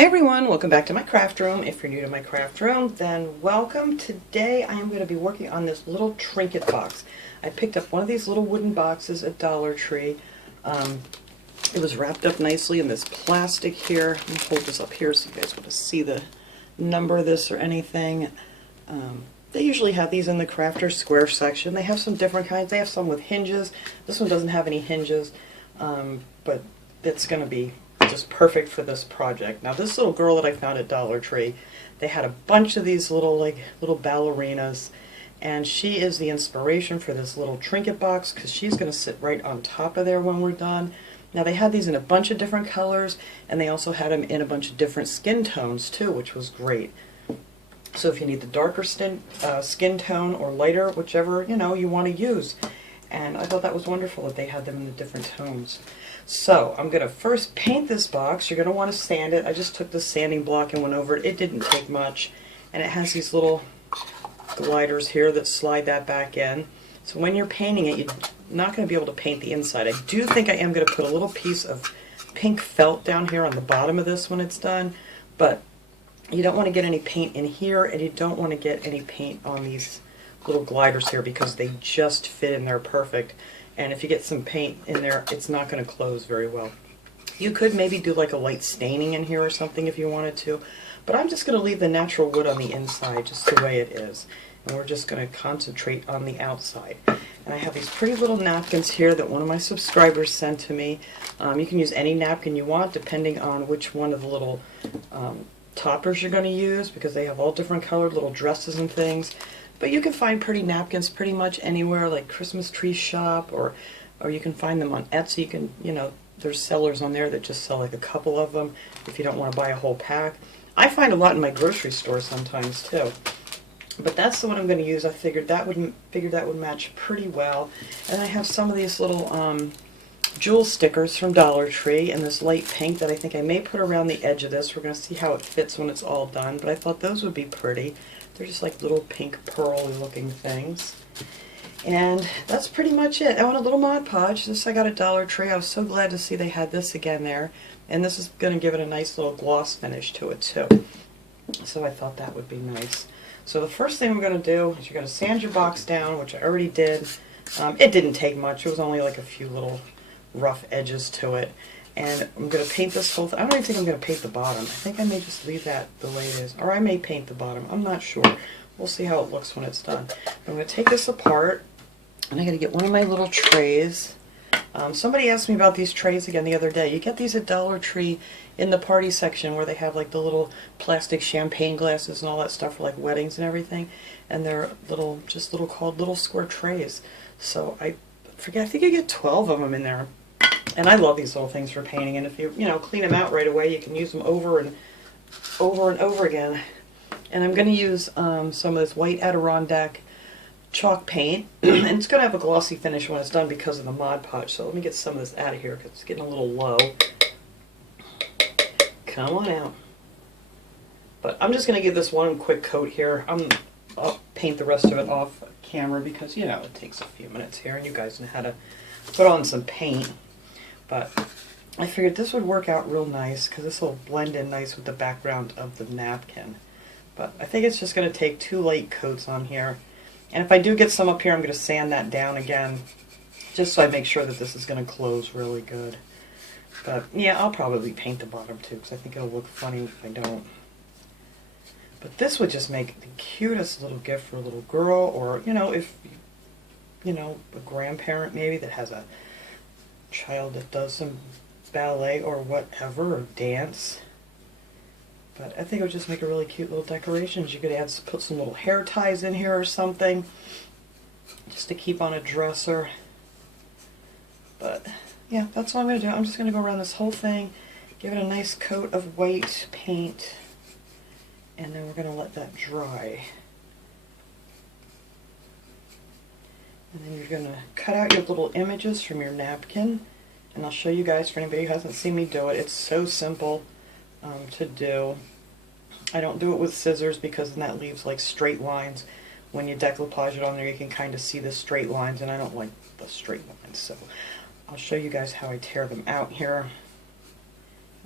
Hi everyone, welcome back to my craft room. If you're new to my craft room, then welcome. Today I am going to be working on this little trinket box. I picked up one of these little wooden boxes at Dollar Tree. It was wrapped up nicely in this plastic here. Let me hold this up here so you guys want to see the number of this or anything. They usually have these in the crafter square section. They have some different kinds. They have some with hinges. This one doesn't have any hinges, but it's going to be just perfect for this project. Now this little girl that I found at Dollar Tree, they had a bunch of these little ballerinas, and she is the inspiration for this little trinket box because she's going to sit right on top of there when we're done. Now they had these in a bunch of different colors, and they also had them in a bunch of different skin tones too, which was great. So if you need the darker skin tone or lighter, whichever you want to use. And I thought that was wonderful that they had them in the different tones. So I'm going to first paint this box. You're going to want to sand it. I just took the sanding block and went over it. It didn't take much. And it has these little gliders here that slide that back in. So when you're painting it, you're not going to be able to paint the inside. I do think I am going to put a little piece of pink felt down here on the bottom of this when it's done. But you don't want to get any paint in here, and you don't want to get any paint on these little gliders here because they just fit in there perfect. And if you get some paint in there, it's not going to close very well. You could maybe do like a light staining in here or something if you wanted to, but I'm just going to leave the natural wood on the inside just the way it is. And we're just going to concentrate on the outside. And I have these pretty little napkins here that one of my subscribers sent to me. You can use any napkin you want depending on which one of the little toppers you're going to use, because they have all different colored little dresses and things. But you can find pretty napkins pretty much anywhere, like Christmas Tree Shop, or you can find them on Etsy. You can, there's sellers on there that just sell like a couple of them if you don't want to buy a whole pack. I find a lot in my grocery store sometimes too. But that's the one I'm going to use. I figured that would match pretty well. And I have some of these little jewel stickers from Dollar Tree in this light pink that I think I may put around the edge of this. We're going to see how it fits when it's all done, but I thought those would be pretty. They're just like little pink pearly looking things. And that's pretty much it. I want a little Mod Podge. This I got at Dollar Tree. I was so glad to see they had this again there. And this is going to give it a nice little gloss finish to it too. So I thought that would be nice. So the first thing we're going to do is you're going to sand your box down, which I already did. It didn't take much. It was only like a few little rough edges to it. And I'm going to paint this whole thing. I don't even think I'm going to paint the bottom. I think I may just leave that the way it is. Or I may paint the bottom. I'm not sure. We'll see how it looks when it's done. I'm going to take this apart, and I'm going to get one of my little trays. Somebody asked me about these trays again the other day. You get these at Dollar Tree in the party section where they have like the little plastic champagne glasses and all that stuff for like weddings and everything. And they're called little square trays. So I forget, I think you get 12 of them in there. And I love these little things for painting, and if you clean them out right away, you can use them over and over again. And I'm going to use some of this white Adirondack chalk paint, and it's going to have a glossy finish when it's done because of the Mod Podge. So let me get some of this out of here because it's getting a little low. Come on out. But I'm just going to give this one quick coat here. I'll paint the rest of it off camera because it takes a few minutes here, and you guys know how to put on some paint. But I figured this would work out real nice because this will blend in nice with the background of the napkin. But I think it's just going to take 2 light coats on here. And if I do get some up here, I'm going to sand that down again just so I make sure that this is going to close really good. But yeah, I'll probably paint the bottom too because I think it'll look funny if I don't. But this would just make the cutest little gift for a little girl, or if a grandparent maybe that has a child that does some ballet or whatever, or dance. But I think it would just make a really cute little decorations. You could put some little hair ties in here or something just to keep on a dresser. But yeah, that's what I'm going to do. I'm just going to go around this whole thing, give it a nice coat of white paint, and then we're going to let that dry. And then you're going to cut out your little images from your napkin, and I'll show you guys for anybody who hasn't seen me do it. It's so simple to do. I don't do it with scissors because then that leaves like straight lines. When you decoupage it on there, you can kind of see the straight lines, and I don't like the straight lines. So I'll show you guys how I tear them out here.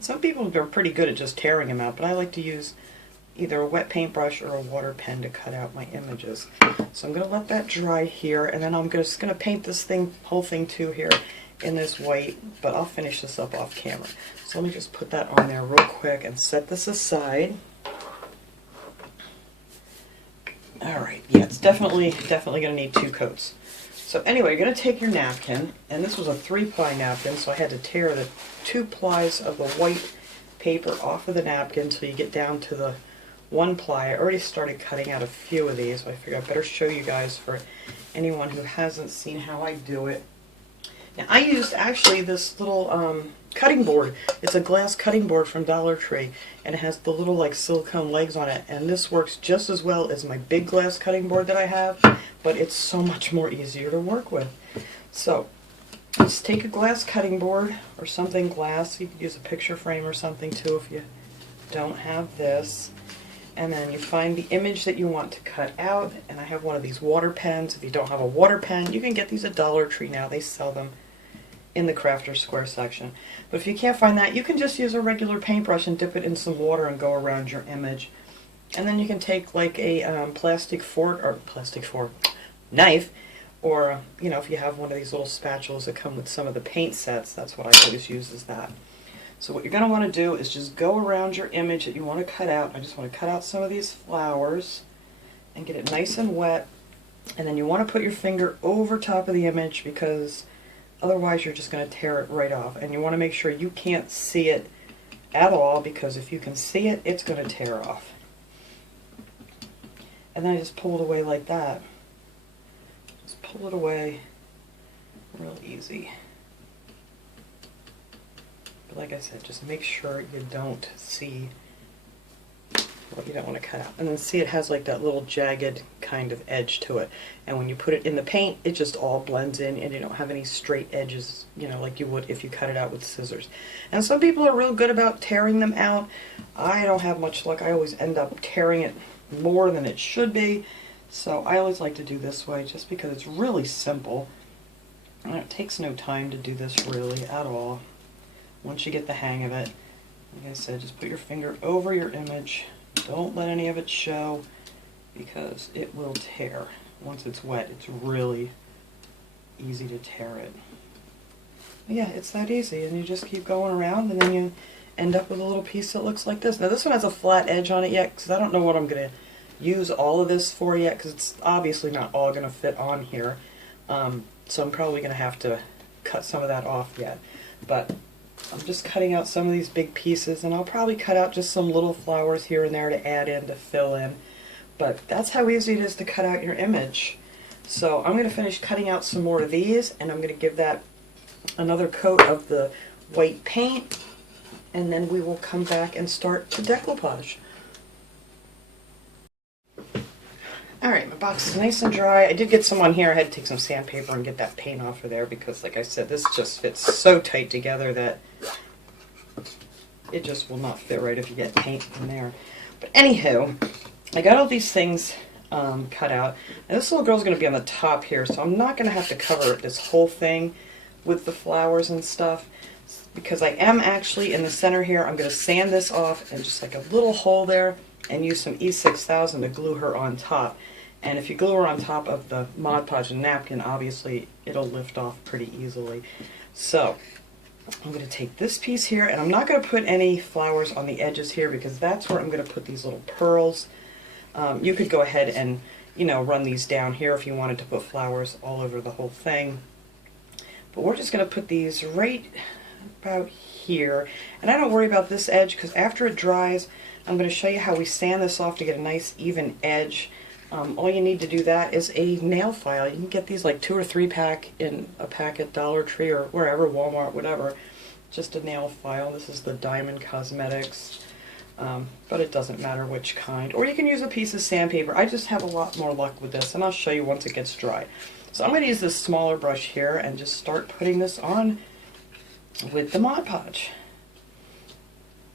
Some people are pretty good at just tearing them out, but I like to use either a wet paintbrush or a water pen to cut out my images. So I'm going to let that dry here, and then I'm just going to paint this whole thing too here in this white, but I'll finish this up off camera. So let me just put that on there real quick and set this aside. Alright, yeah, it's definitely going to need 2 coats. So anyway, you're going to take your napkin, and this was a 3-ply napkin, so I had to tear the 2 plies of the white paper off of the napkin until you get down to the 1 ply. I already started cutting out a few of these, so I figured I better show you guys for anyone who hasn't seen how I do it. Now, I used actually this little cutting board. It's a glass cutting board from Dollar Tree, and it has the little like silicone legs on it, and this works just as well as my big glass cutting board that I have, but it's so much more easier to work with. So just take a glass cutting board or something glass. You could use a picture frame or something too if you don't have this. And then you find the image that you want to cut out, and I have one of these water pens. If you don't have a water pen, you can get these at Dollar Tree now. They sell them in the Crafter Square section. But if you can't find that, you can just use a regular paintbrush and dip it in some water and go around your image. And then you can take like a plastic knife, or you know, if you have one of these little spatulas that come with some of the paint sets, that's what I always use, is that. So what you're going to want to do is just go around your image that you want to cut out. I just want to cut out some of these flowers and get it nice and wet, and then you want to put your finger over top of the image, because otherwise you're just going to tear it right off. And you want to make sure you can't see it at all, because if you can see it, it's going to tear off. And then I just pull it away like that. Just pull it away real easy. But like I said, just make sure you don't see what you don't want to cut out. And then see, it has like that little jagged kind of edge to it. And when you put it in the paint, it just all blends in, and you don't have any straight edges, you know, like you would if you cut it out with scissors. And some people are real good about tearing them out. I don't have much luck. I always end up tearing it more than it should be. So I always like to do this way, just because it's really simple. And it takes no time to do this really at all. Once you get the hang of it, like I said, just put your finger over your image. Don't let any of it show, because it will tear. Once it's wet, it's really easy to tear it. But yeah, it's that easy, and you just keep going around, and then you end up with a little piece that looks like this. Now this one has a flat edge on it yet, because I don't know what I'm going to use all of this for yet, because it's obviously not all going to fit on here. So I'm probably going to have to cut some of that off yet. But I'm just cutting out some of these big pieces, and I'll probably cut out just some little flowers here and there to add in, to fill in. But that's how easy it is to cut out your image. So I'm going to finish cutting out some more of these, and I'm going to give that another coat of the white paint, and then we will come back and start the decoupage. Alright, my box is nice and dry. I did get some on here. I had to take some sandpaper and get that paint off of there, because like I said, this just fits so tight together that it just will not fit right if you get paint in there. But anywho, I got all these things cut out. And this little girl's going to be on the top here, so I'm not going to have to cover this whole thing with the flowers and stuff, because I am actually in the center here. I'm going to sand this off and just like a little hole there, and use some E6000 to glue her on top. And if you glue her on top of the Mod Podge and napkin, obviously it'll lift off pretty easily. So I'm going to take this piece here, and I'm not going to put any flowers on the edges here, because that's where I'm going to put these little pearls. You could go ahead and, you know, run these down here if you wanted to put flowers all over the whole thing. But we're just going to put these right about here. And I don't worry about this edge, because after it dries, I'm going to show you how we sand this off to get a nice even edge. All you need to do that is a nail file. You can get these like 2 or 3 pack in a pack at Dollar Tree or wherever, Walmart, whatever. Just a nail file. This is the Diamond Cosmetics, but it doesn't matter which kind. Or you can use a piece of sandpaper. I just have a lot more luck with this, and I'll show you once it gets dry. So I'm going to use this smaller brush here and just start putting this on with the Mod Podge.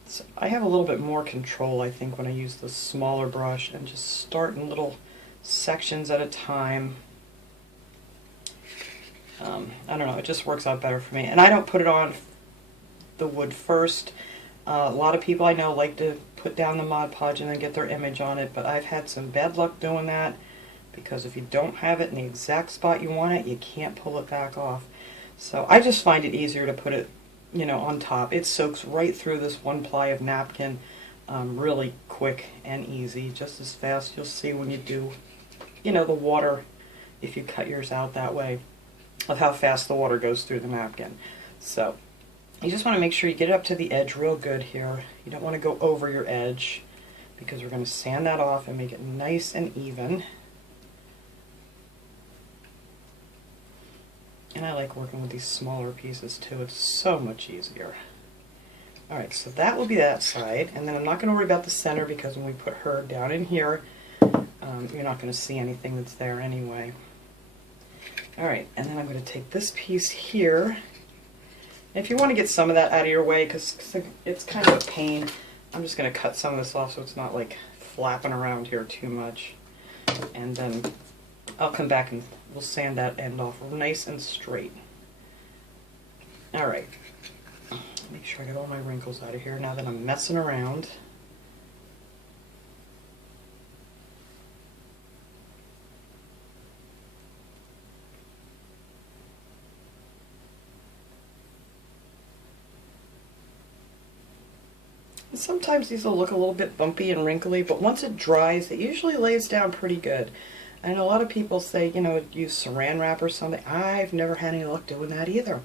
So I have a little bit more control, I think, when I use the smaller brush and just start in little sections at a time. I don't know, it just works out better for me. And I don't put it on the wood first. A lot of people I know like to put down the Mod Podge and then get their image on it, but I've had some bad luck doing that, because if you don't have it in the exact spot you want it, you can't pull it back off. So I just find it easier to put it, you know, on top. It soaks right through this one ply of napkin, really quick and easy, just as fast. You'll see when you do, you know, the water, if you cut yours out that way, of how fast the water goes through the napkin. So you just want to make sure you get it up to the edge real good here. You don't want to go over your edge, because we're going to sand that off and make it nice and even. And I like working with these smaller pieces too. It's so much easier. Alright, so that will be that side. And then I'm not going to worry about the center, because when we put her down in here, you're not going to see anything that's there anyway. Alright, and then I'm going to take this piece here. And if you want to get some of that out of your way, because it's kind of a pain, I'm just going to cut some of this off so it's not like flapping around here too much. And then I'll come back and we'll sand that end off nice and straight. Alright, make sure I get all my wrinkles out of here now that I'm messing around. And sometimes these will look a little bit bumpy and wrinkly, but once it dries, it usually lays down pretty good. And a lot of people say, you know, use saran wrap or something. I've never had any luck doing that either.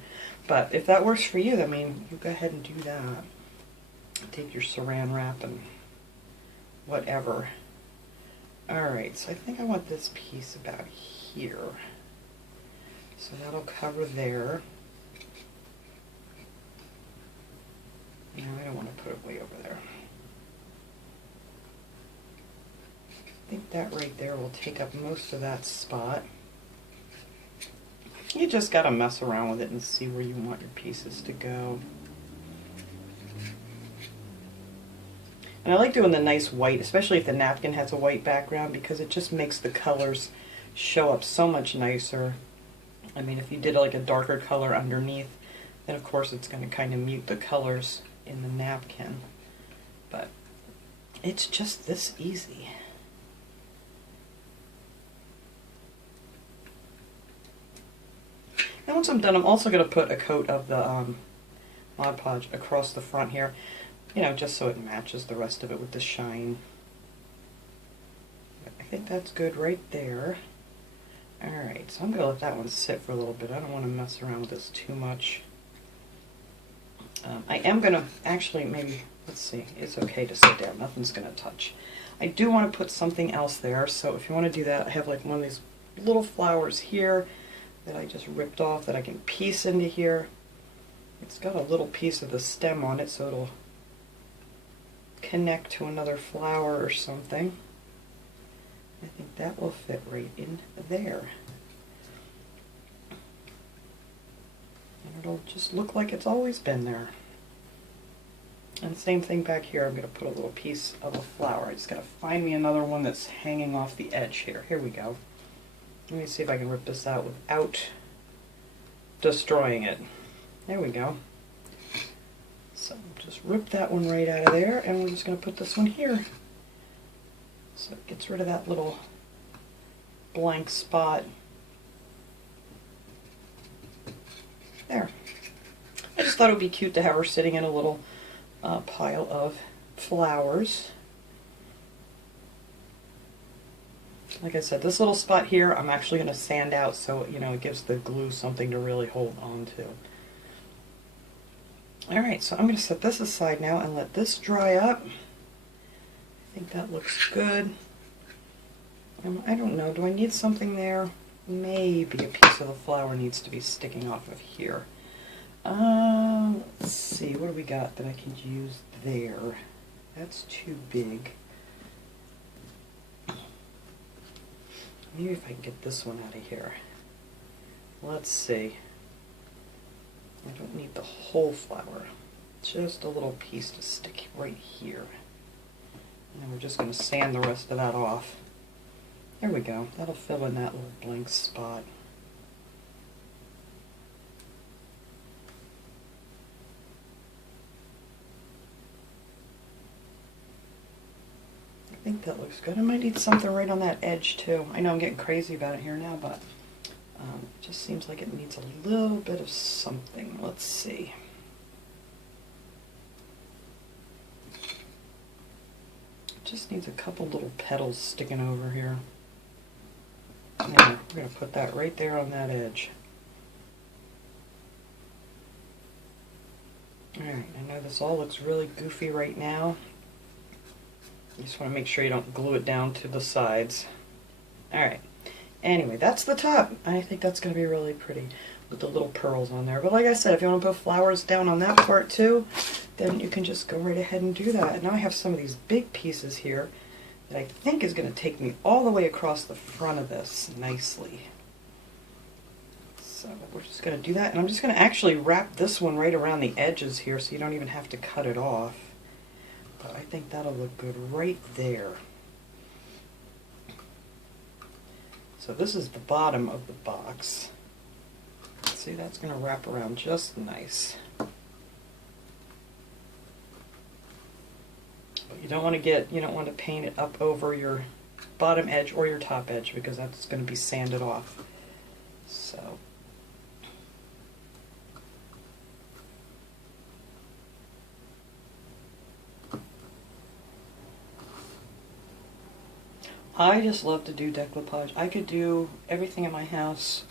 But if that works for you, I mean, you go ahead and do that. Take your saran wrap and whatever. Alright, so I think I want this piece about here. So that'll cover there. No, I don't want to put it way over there. I think that right there will take up most of that spot. You just got to mess around with it and see where you want your pieces to go. And I like doing the nice white, especially if the napkin has a white background, because it just makes the colors show up so much nicer. I mean, if you did like a darker color underneath, then of course it's going to kind of mute the colors in the napkin. But it's just this easy. Now once I'm done, I'm also going to put a coat of the Mod Podge across the front here, you know, just so it matches the rest of it with the shine. But I think that's good right there. Alright, so I'm going to let that one sit for a little bit. I don't want to mess around with this too much. I am going to actually maybe, let's see, it's okay to sit down. Nothing's going to touch. I do want to put something else there, so if you want to do that, I have like one of these little flowers here that I just ripped off that I can piece into here. It's got a little piece of the stem on it, so it'll connect to another flower or something. I think that will fit right in there. And it'll just look like it's always been there. And same thing back here, I'm going to put a little piece of a flower. I just got to find me another one that's hanging off the edge here. Here we go. Let me see if I can rip this out without destroying it. There we go. So just rip that one right out of there, and we're just going to put this one here. So it gets rid of that little blank spot. There. I just thought it would be cute to have her sitting in a little pile of flowers. Like I said, this little spot here I'm actually going to sand out so, you know, it gives the glue something to really hold on to. Alright, so I'm going to set this aside now and let this dry up. I think that looks good. I don't know, do I need something there? Maybe a piece of the flower needs to be sticking off of here. Let's see, what do we got that I can use there? That's too big. Maybe if I can get this one out of here. Let's see. I don't need the whole flower. Just a little piece to stick right here. And then we're just going to sand the rest of that off. There we go. That'll fill in that little blank spot. think that looks good. I might need something right on that edge too. I know I'm getting crazy about it here now, but it just seems like it needs a little bit of something. Let's see. It just needs a couple little petals sticking over here. Now, we're going to put that right there on that edge. Alright, I know this all looks really goofy right now. You just want to make sure you don't glue it down to the sides. Alright, anyway, that's the top. I think that's going to be really pretty with the little pearls on there. But like I said, if you want to put flowers down on that part too, then you can just go right ahead and do that. Now I have some of these big pieces here that I think is going to take me all the way across the front of this nicely. So we're just going to do that, and I'm just going to actually wrap this one right around the edges here so you don't even have to cut it off. But I think that'll look good right there. So this is the bottom of the box. See, that's going to wrap around just nice. But you don't want to paint it up over your bottom edge or your top edge because that's going to be sanded off. So I just love to do decoupage. I could do everything in my house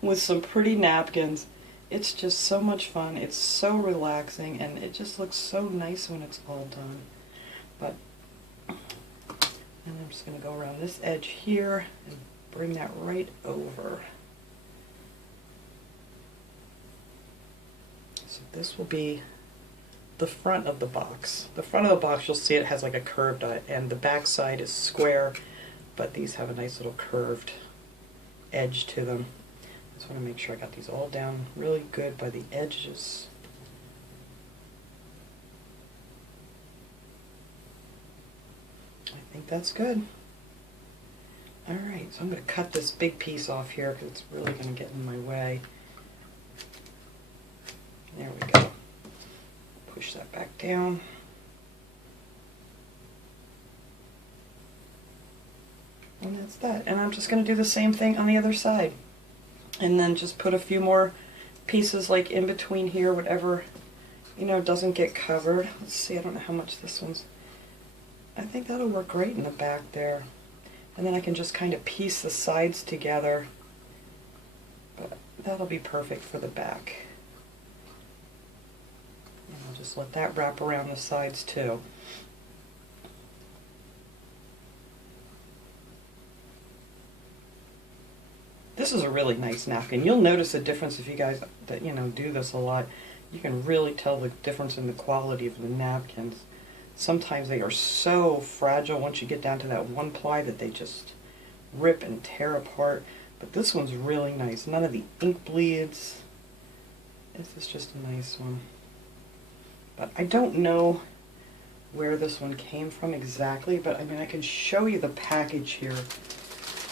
with some pretty napkins. It's just so much fun. It's so relaxing, and it just looks so nice when it's all done. But and I'm just going to go around this edge here and bring that right over. So this will be the front of the box. The front of the box, you'll see it has like a curved and the back side is square, but these have a nice little curved edge to them. I just want to make sure I got these all down really good by the edges. I think that's good. Alright, so I'm going to cut this big piece off here because it's really going to get in my way. There we go. Push that back down. And that's that. And I'm just going to do the same thing on the other side. And then just put a few more pieces like in between here, whatever, doesn't get covered. Let's see, I don't know how much this one's. I think that'll work great in the back there. And then I can just kind of piece the sides together. But that'll be perfect for the back. And I'll just let that wrap around the sides too. This is a really nice napkin. You'll notice a difference if you guys that do this a lot. You can really tell the difference in the quality of the napkins. Sometimes they are so fragile once you get down to that one ply that they just rip and tear apart. But this one's really nice. None of the ink bleeds. This is just a nice one. But I don't know where this one came from exactly, but I mean I can show you the package here.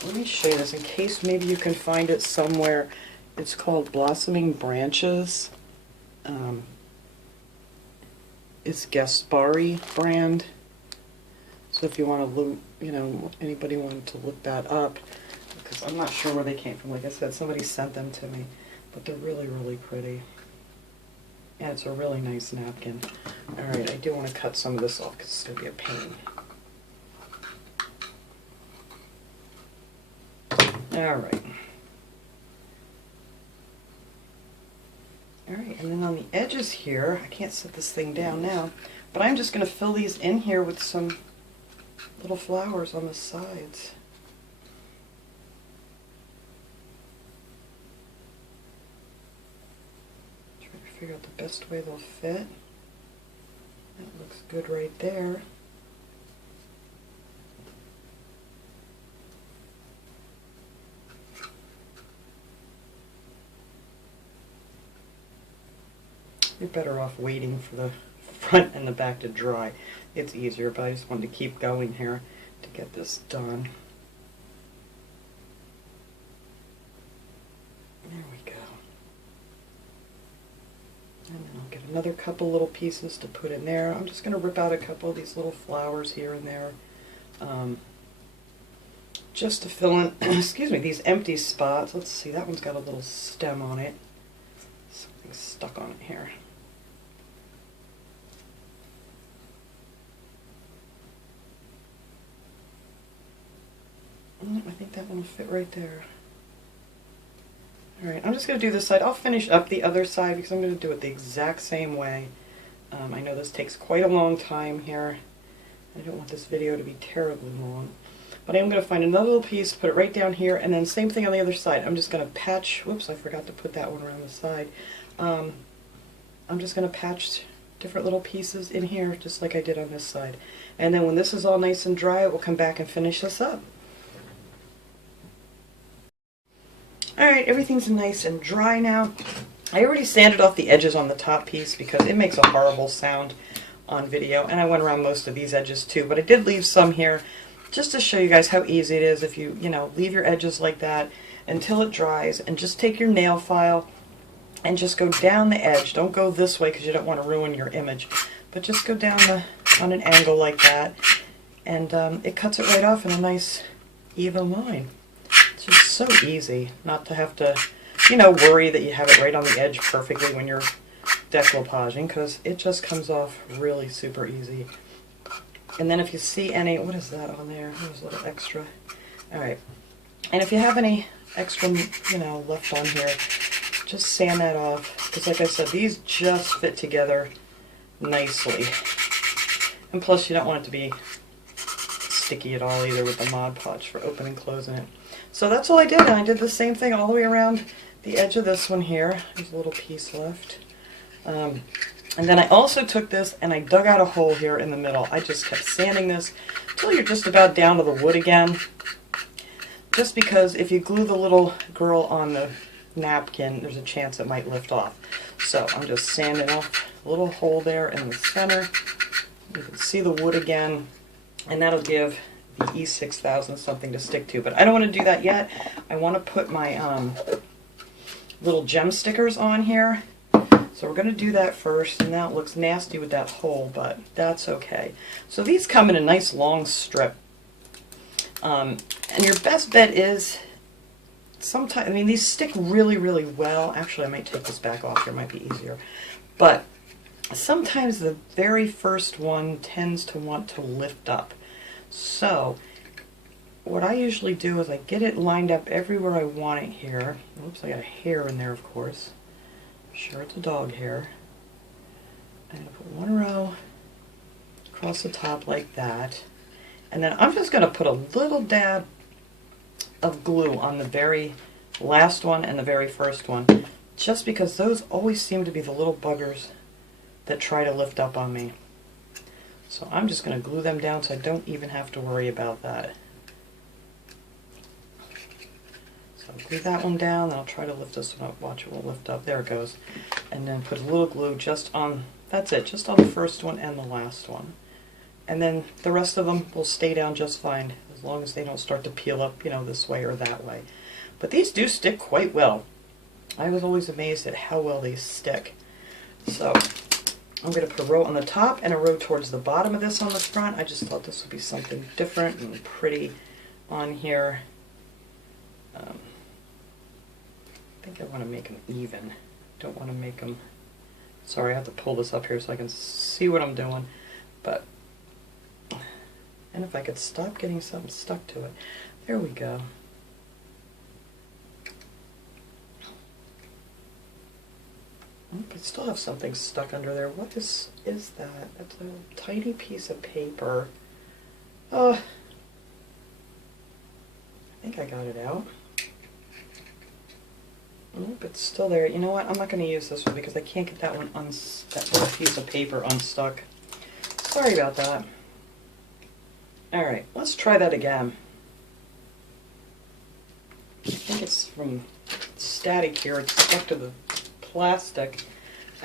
Let me show you this in case maybe you can find it somewhere. It's called Blossoming Branches. It's Gaspari brand. So if you want to look, anybody wanted to look that up, because I'm not sure where they came from. Like I said, somebody sent them to me, but they're really, really pretty. And it's a really nice napkin. Alright, I do want to cut some of this off because it's going to be a pain. Alright. Alright, and then on the edges here, I can't set this thing down now, but I'm just going to fill these in here with some little flowers on the sides. Figure out the best way they'll fit. That looks good right there. You're better off waiting for the front and the back to dry. It's easier, but I just wanted to keep going here to get this done. There we go. And then I'll get another couple little pieces to put in there. I'm just going to rip out a couple of these little flowers here and there just to fill in, excuse me, these empty spots. Let's see, that one's got a little stem on it. Something's stuck on it here. I think that one will fit right there. Alright, I'm just going to do this side. I'll finish up the other side because I'm going to do it the exact same way. I know this takes quite a long time here. I don't want this video to be terribly long. But I'm going to find another little piece, put it right down here, and then same thing on the other side. I'm just going to patch, whoops, I forgot to put that one around the side. I'm just going to patch different little pieces in here, just like I did on this side. And then when this is all nice and dry, we'll come back and finish this up. Alright, everything's nice and dry now. I already sanded off the edges on the top piece because it makes a horrible sound on video, and I went around most of these edges too, but I did leave some here just to show you guys how easy it is if you leave your edges like that until it dries, and just take your nail file and just go down the edge. Don't go this way because you don't want to ruin your image, but just go down on an angle like that, and it cuts it right off in a nice even line. It's just so easy not to have to, worry that you have it right on the edge perfectly when you're decoupaging, because it just comes off really super easy. And then if you see any, what is that on there? There's a little extra. Alright. And if you have any extra, left on here, just sand that off. Because like I said, these just fit together nicely. And plus you don't want it to be sticky at all either with the Mod Podge for opening and closing it. So that's all I did, and I did the same thing all the way around the edge of this one here. There's a little piece left. And then I also took this and I dug out a hole here in the middle. I just kept sanding this until you're just about down to the wood again. Just because if you glue the little girl on the napkin, there's a chance it might lift off. So I'm just sanding off a little hole there in the center. You can see the wood again, and that'll give the E6000 something to stick to. But I don't want to do that yet. I want to put my little gem stickers on here. So we're going to do that first, and now it looks nasty with that hole, but that's okay. So these come in a nice long strip. And your best bet is, sometimes, these stick really, really well. Actually, I might take this back off here, it might be easier. But sometimes the very first one tends to want to lift up. So what I usually do is I get it lined up everywhere I want it here. Oops, I got a hair in there, of course. I'm sure it's a dog hair. I'm going to put one row across the top like that. And then I'm just going to put a little dab of glue on the very last one and the very first one, just because those always seem to be the little buggers that try to lift up on me. So I'm just going to glue them down so I don't even have to worry about that. So I'll glue that one down, and I'll try to lift this one up. Watch, it will lift up. There it goes. And then put a little glue just on, that's it, just on the first one and the last one. And then the rest of them will stay down just fine, as long as they don't start to peel up, this way or that way. But these do stick quite well. I was always amazed at how well they stick. So I'm going to put a row on the top and a row towards the bottom of this on the front. I just thought this would be something different and pretty on here. I think I want to make them even. Don't want to make them... Sorry, I have to pull this up here so I can see what I'm doing. But... And if I could stop getting something stuck to it. There we go. I still have something stuck under there. What is that? That's a tiny piece of paper. I think I got it out. Nope, it's still there. You know what? I'm not going to use this one because I can't get that one that little piece of paper unstuck. Sorry about that. Alright, let's try that again. I think it's from static here. It's stuck to the plastic.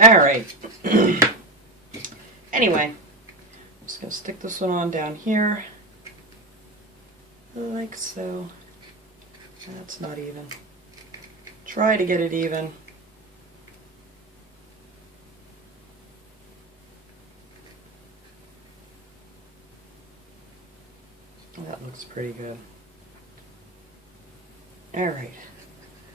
Alright. Anyway, I'm just going to stick this one on down here. Like so. That's not even. Try to get it even. looks pretty good. Alright.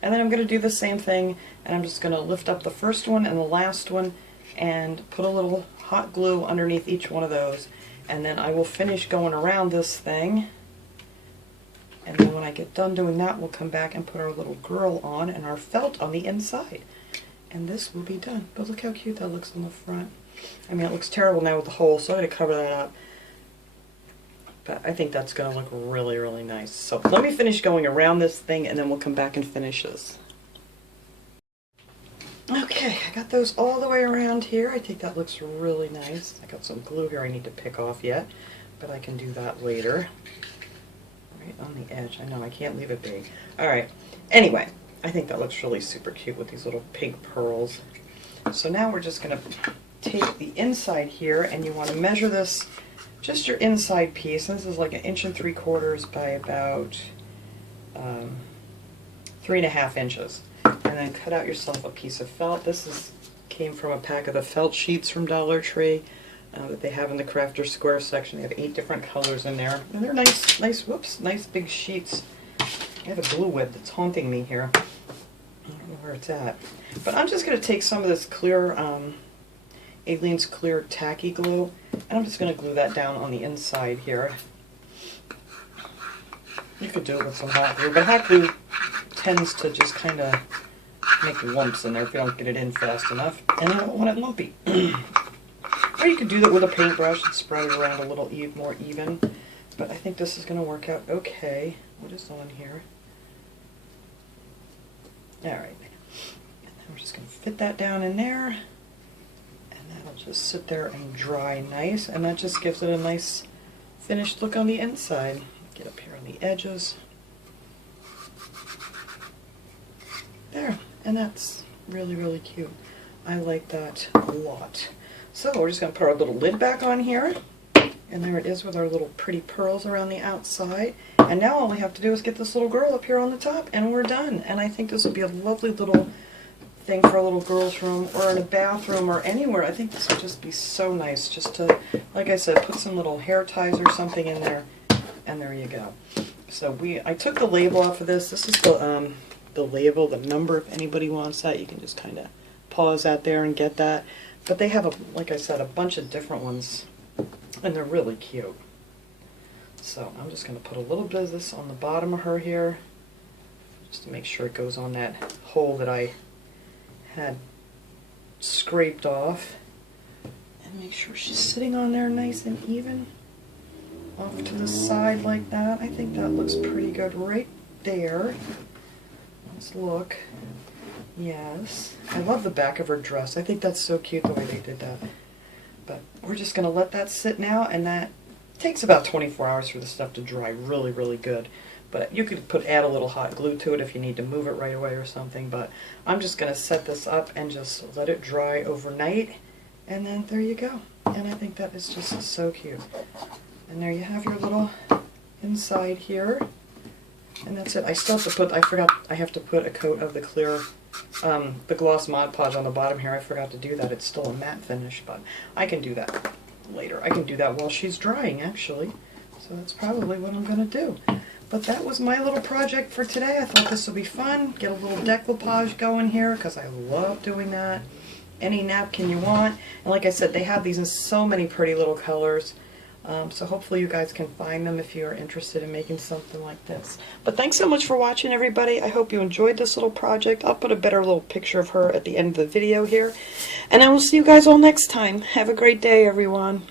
And then I'm going to do the same thing, and I'm just going to lift up the first one and the last one and put a little hot glue underneath each one of those. And then I will finish going around this thing. And then when I get done doing that, we'll come back and put our little girl on and our felt on the inside. And this will be done. But look how cute that looks on the front. I mean, it looks terrible now with the hole, so I'm going to cover that up. But I think that's going to look really, really nice. So let me finish going around this thing, and then we'll come back and finish this. Okay, I got those all the way around here. I think that looks really nice. I got some glue here I need to pick off yet, but I can do that later. Right on the edge. I know, I can't leave it big. Alright, anyway, I think that looks really super cute with these little pink pearls. So now we're just going to take the inside here, and you want to measure this, just your inside piece. And this is like 1 3/4 inches by about 3.5 inches. And then cut out yourself a piece of felt. This came from a pack of the felt sheets from Dollar Tree that they have in the Crafter Square section. They have 8 different colors in there. And they're nice, nice big sheets. I have a glue web that's haunting me here. I don't know where it's at. But I'm just going to take some of this clear, Aleene's clear tacky glue, and I'm just going to glue that down on the inside here. You could do it with some hot glue, but hot glue tends to just kind of make lumps in there if you don't get it in fast enough, and I don't want it lumpy. Or you could do that with a paintbrush and spread it around a little more even, but I think this is going to work out okay. What is on here? Alright, and then we're just going to fit that down in there, and that'll just sit there and dry nice, and that just gives it a nice finished look on the inside. Get up here on the edges. There, and that's really, really cute. I like that a lot. So we're just going to put our little lid back on here, and there it is with our little pretty pearls around the outside. And now all we have to do is get this little girl up here on the top, and we're done. And I think this would be a lovely little thing for a little girl's room, or in a bathroom, or anywhere. I think this would just be so nice, just to, like I said, put some little hair ties or something in there, and there you go. So I took the label off of this. This is the label, the number, if anybody wants that. You can just kind of pause that there and get that. But they have, like I said, a bunch of different ones, and they're really cute. So I'm just going to put a little bit of this on the bottom of her here, just to make sure it goes on that hole that I had scraped off. And make sure she's sitting on there nice and even. Off to the side like that. I think that looks pretty good right there. Let's look. Yes. I love the back of her dress. I think that's so cute the way they did that. But we're just going to let that sit now, and that takes about 24 hours for the stuff to dry really, really good. But you could add a little hot glue to it if you need to move it right away or something. But I'm just going to set this up and just let it dry overnight, and then there you go. And I think that is just so cute. And there you have your little inside here. And that's it. I still have to put, I forgot, I have to put a coat of the clear, the gloss Mod Podge on the bottom here. I forgot to do that. It's still a matte finish, but I can do that later. I can do that while she's drying, actually. So that's probably what I'm going to do. But that was my little project for today. I thought this would be fun. Get a little decoupage going here, because I love doing that. Any napkin you want. And like I said, they have these in so many pretty little colors. So hopefully you guys can find them if you're interested in making something like this. But thanks so much for watching, everybody. I hope you enjoyed this little project. I'll put a better little picture of her at the end of the video here. And I will see you guys all next time. Have a great day, everyone.